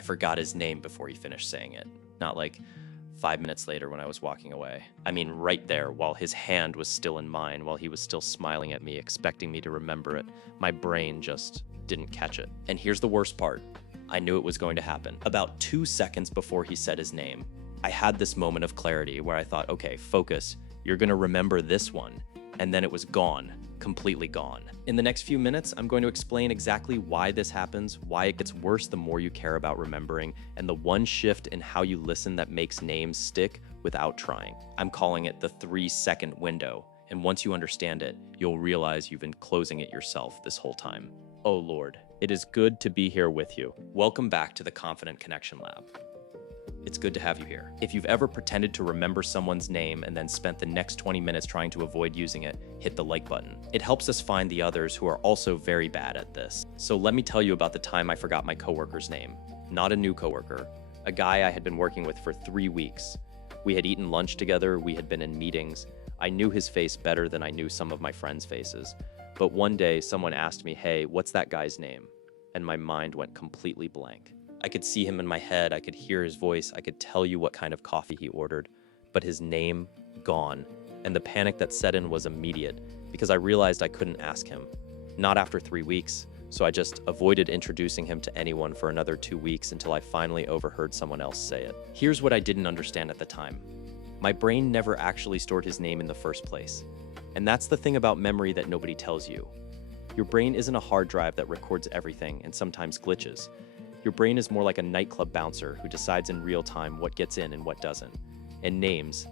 I forgot his name before he finished saying it. Not like 5 minutes later when I was walking away. I mean, right there, while his hand was still in mine, while he was still smiling at me, expecting me to remember it. My brain just didn't catch it. And here's the worst part. I knew it was going to happen. About 2 seconds before he said his name, I had this moment of clarity where I thought, okay, focus. You're gonna remember this one. And then it was gone, completely gone. In the next few minutes, I'm going to explain exactly why this happens, why it gets worse the more you care about remembering, and the one shift in how you listen that makes names stick without trying. I'm calling it the 3-second window. And once you understand it, you'll realize you've been closing it yourself this whole time. Oh Lord, it is good to be here with you. Welcome back to the Confident Connection Lab. It's good to have you here. If you've ever pretended to remember someone's name and then spent the next 20 minutes trying to avoid using it, hit the like button. It helps us find the others who are also very bad at this. So let me tell you about the time I forgot my coworker's name. Not a new coworker, a guy I had been working with for 3 weeks. We had eaten lunch together, we had been in meetings. I knew his face better than I knew some of my friends' faces. But one day someone asked me, hey, what's that guy's name? And my mind went completely blank. I could see him in my head, I could hear his voice, I could tell you what kind of coffee he ordered, but his name, gone. And the panic that set in was immediate, because I realized I couldn't ask him. Not after 3 weeks, so I just avoided introducing him to anyone for another 2 weeks until I finally overheard someone else say it. Here's what I didn't understand at the time. My brain never actually stored his name in the first place. And that's the thing about memory that nobody tells you. Your brain isn't a hard drive that records everything and sometimes glitches. Your brain is more like a nightclub bouncer who decides in real time what gets in and what doesn't. And names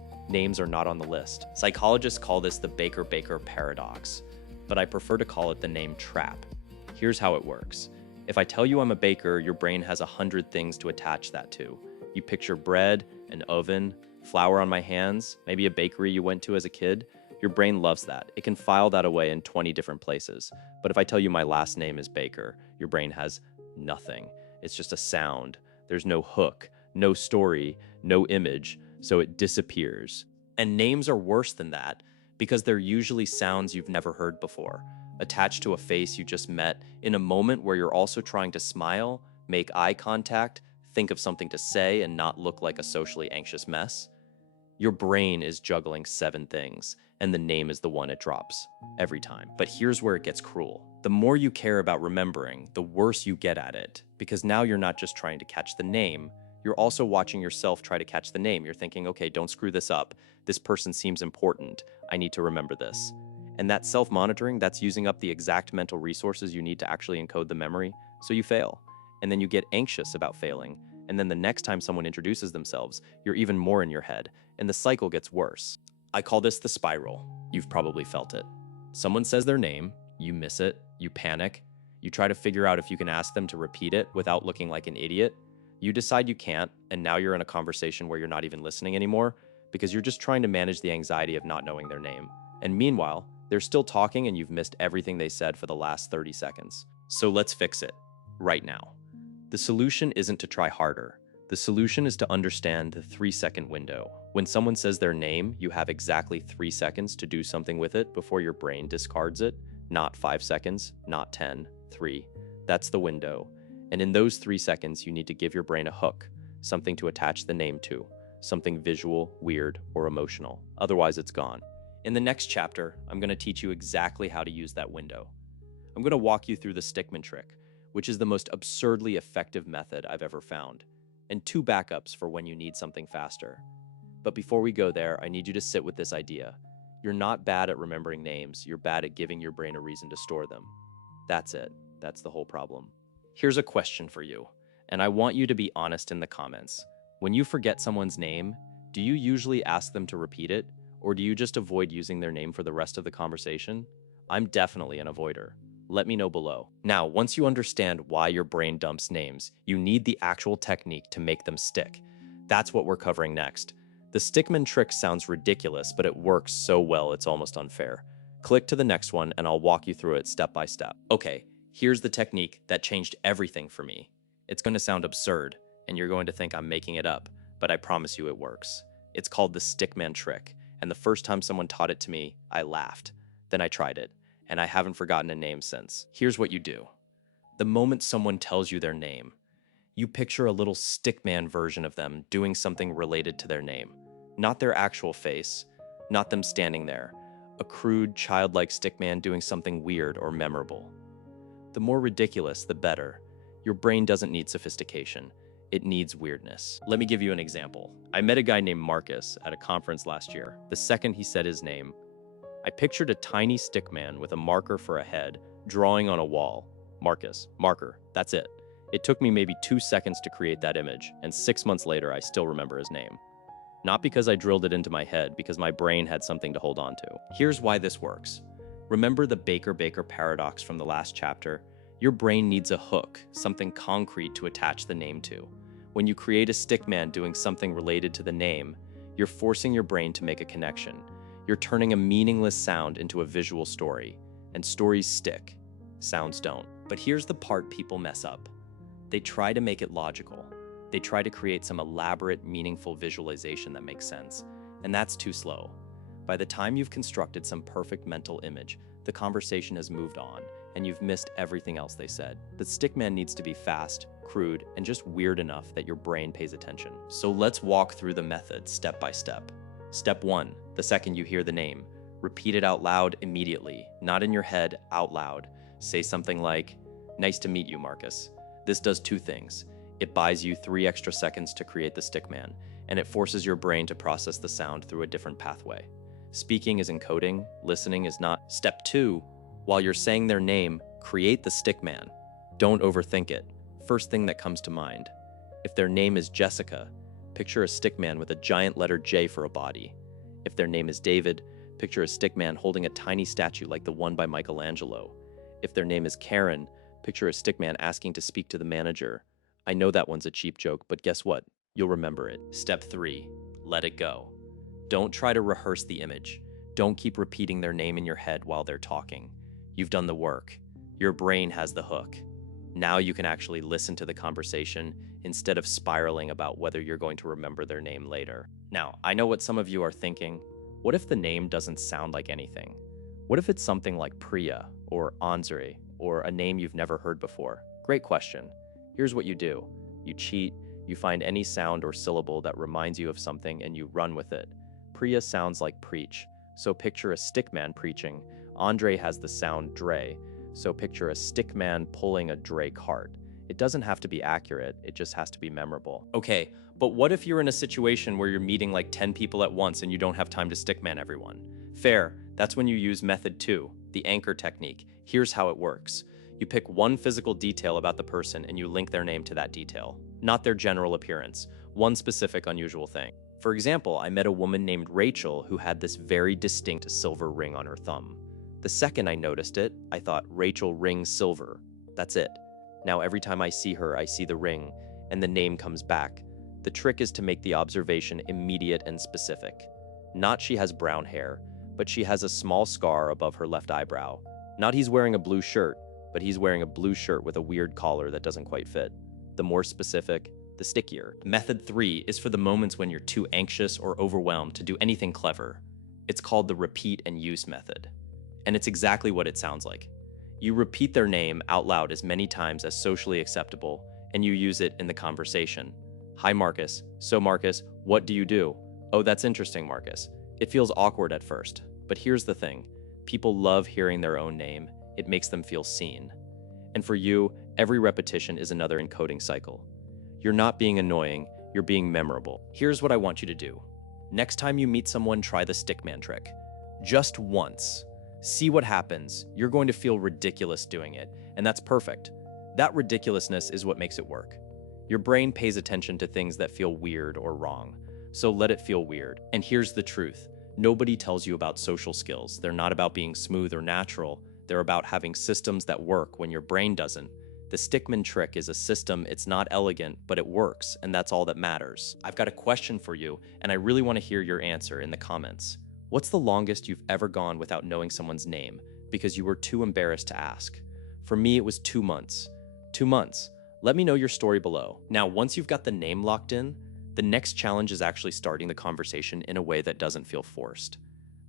are not on the list. Psychologists call this the Baker-Baker paradox, but I prefer to call it the name trap. Here's how it works. If I tell you I'm a baker, your brain has 100 things to attach that to. You picture bread, an oven, flour on my hands, maybe a bakery you went to as a kid. Your brain loves that. It can file that away in 20 different places. But if I tell you my last name is Baker, your brain has nothing. It's just a sound. There's no hook, no story, no image, so it disappears. And names are worse than that because they're usually sounds you've never heard before, attached to a face you just met in a moment where you're also trying to smile, make eye contact, think of something to say, and not look like a socially anxious mess. Your brain is juggling 7 things, and the name is the one it drops every time. But here's where it gets cruel. The more you care about remembering, the worse you get at it, because now you're not just trying to catch the name, you're also watching yourself try to catch the name. You're thinking, okay, don't screw this up. This person seems important. I need to remember this. And that self-monitoring, that's using up the exact mental resources you need to actually encode the memory, so you fail. And then you get anxious about failing. And then the next time someone introduces themselves, you're even more in your head, and the cycle gets worse. I call this the spiral. You've probably felt it. Someone says their name, you miss it, you panic, you try to figure out if you can ask them to repeat it without looking like an idiot. You decide you can't, and now you're in a conversation where you're not even listening anymore because you're just trying to manage the anxiety of not knowing their name. And meanwhile, they're still talking and you've missed everything they said for the last 30 seconds. So let's fix it, right now. The solution isn't to try harder. The solution is to understand the 3-second window. When someone says their name, you have exactly 3 seconds to do something with it before your brain discards it. Not 5 seconds, not 10, 3. That's the window. And in those 3 seconds, you need to give your brain a hook, something to attach the name to, something visual, weird, or emotional. Otherwise, it's gone. In the next chapter, I'm going to teach you exactly how to use that window. I'm going to walk you through the Stickman Trick, which is the most absurdly effective method I've ever found, and 2 backups for when you need something faster. But before we go there, I need you to sit with this idea. You're not bad at remembering names, you're bad at giving your brain a reason to store them. That's it. That's the whole problem. Here's a question for you, and I want you to be honest in the comments. When you forget someone's name, do you usually ask them to repeat it, or do you just avoid using their name for the rest of the conversation? I'm definitely an avoider. Let me know below. Now, once you understand why your brain dumps names, you need the actual technique to make them stick. That's what we're covering next. The Stickman Trick sounds ridiculous, but it works so well it's almost unfair. Click to the next one and I'll walk you through it step by step. Okay, here's the technique that changed everything for me. It's going to sound absurd, and you're going to think I'm making it up, but I promise you it works. It's called the Stickman Trick, and the first time someone taught it to me, I laughed. Then I tried it, and I haven't forgotten a name since. Here's what you do. The moment someone tells you their name, You picture a little stickman version of them doing something related to their name. Not their actual face, not them standing there. A crude, childlike stickman doing something weird or memorable. The more ridiculous, the better. Your brain doesn't need sophistication. It needs weirdness. Let me give you an example. I met a guy named Marcus at a conference last year. The second he said his name, I pictured a tiny stickman with a marker for a head, drawing on a wall. Marcus, marker, that's it. It took me maybe 2 seconds to create that image, and 6 months later, I still remember his name. Not because I drilled it into my head, because my brain had something to hold on to. Here's why this works. Remember the Baker-Baker paradox from the last chapter? Your brain needs a hook, something concrete to attach the name to. When you create a stickman doing something related to the name, you're forcing your brain to make a connection. You're turning a meaningless sound into a visual story, and stories stick, sounds don't. But here's the part people mess up. They try to make it logical. They try to create some elaborate, meaningful visualization that makes sense, and that's too slow. By the time you've constructed some perfect mental image, the conversation has moved on, and you've missed everything else they said. The stickman needs to be fast, crude, and just weird enough that your brain pays attention. So let's walk through the method step by step. Step 1, the second you hear the name, repeat it out loud immediately, not in your head, out loud. Say something like, "Nice to meet you, Marcus." This does 2 things. It buys you 3 extra seconds to create the stickman, and it forces your brain to process the sound through a different pathway. Speaking is encoding, listening is not. Step 2, while you're saying their name, create the stickman. Don't overthink it. First thing that comes to mind. If their name is Jessica, picture a stickman with a giant letter J for a body. If their name is David, picture a stickman holding a tiny statue like the one by Michelangelo. If their name is Karen, picture a stickman asking to speak to the manager. I know that one's a cheap joke, but guess what? You'll remember it. Step 3, let it go. Don't try to rehearse the image. Don't keep repeating their name in your head while they're talking. You've done the work. Your brain has the hook. Now you can actually listen to the conversation instead of spiraling about whether you're going to remember their name later. Now, I know what some of you are thinking. What if the name doesn't sound like anything? What if it's something like Priya or Andre or a name you've never heard before? Great question. Here's what you do. You cheat, you find any sound or syllable that reminds you of something and you run with it. Priya sounds like preach, so picture a stickman preaching. Andre has the sound dray, so picture a stickman pulling a dray cart. It doesn't have to be accurate, it just has to be memorable. Okay, but what if you're in a situation where you're meeting like 10 people at once and you don't have time to stickman everyone? Fair, that's when you use method 2, the anchor technique. Here's how it works. You pick one physical detail about the person and you link their name to that detail, not their general appearance, one specific unusual thing. For example, I met a woman named Rachel who had this very distinct silver ring on her thumb. The second I noticed it, I thought, Rachel ring silver. That's it. Now every time I see her, I see the ring, and the name comes back. The trick is to make the observation immediate and specific. Not she has brown hair, but she has a small scar above her left eyebrow. Not he's wearing a blue shirt, but he's wearing a blue shirt with a weird collar that doesn't quite fit. The more specific, the stickier. Method 3 is for the moments when you're too anxious or overwhelmed to do anything clever. It's called the repeat and use method. And it's exactly what it sounds like. You repeat their name out loud as many times as socially acceptable, and you use it in the conversation. Hi, Marcus. So, Marcus, what do you do? Oh, that's interesting, Marcus. It feels awkward at first, but here's the thing. People love hearing their own name. It makes them feel seen. And for you, every repetition is another encoding cycle. You're not being annoying, you're being memorable. Here's what I want you to do. Next time you meet someone, try the Stickman trick. Just once. See what happens. You're going to feel ridiculous doing it, and that's perfect. That ridiculousness is what makes it work. Your brain pays attention to things that feel weird or wrong, so let it feel weird. And here's the truth. Nobody tells you about social skills. They're not about being smooth or natural. They're about having systems that work when your brain doesn't. The Stickman trick is a system. It's not elegant, but it works, and that's all that matters. I've got a question for you, and I really want to hear your answer in the comments. What's the longest you've ever gone without knowing someone's name because you were too embarrassed to ask? For me, it was 2 months. 2 months. Let me know your story below. Now, once you've got the name locked in, the next challenge is actually starting the conversation in a way that doesn't feel forced.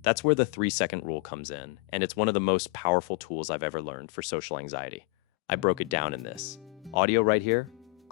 That's where the 3-second rule comes in, and it's one of the most powerful tools I've ever learned for social anxiety. I broke it down in this. Audio right here,